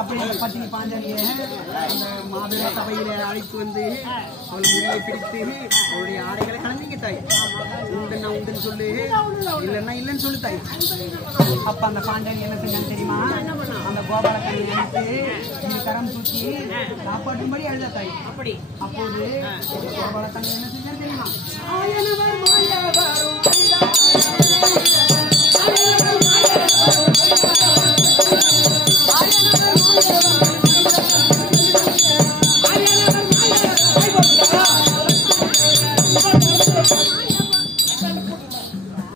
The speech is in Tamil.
அப்படி பத்தி பாஞ்சலிய மாதவ சபையில அழைத்து வந்து அவள் முடியை பிடித்து அவளுடைய ஆடைகளை கலந்தீங்க தாய். உண்டுன்னா உண்டுன்னு சொல்லு, இல்லைன்னா இல்லைன்னு சொல்லு தாய். அப்ப அந்த பாண்டனி என்ன செஞ்சான்னு தெரியுமா? அந்த கோபாலக்கண்ணை நினைத்து இந்த கரம் தூக்கி காப்பாற்றும்படி அழுத தாய். அப்படி அப்போது கோபாலக்கண்ணை என்ன செஞ்சான்னு தெரியுமா?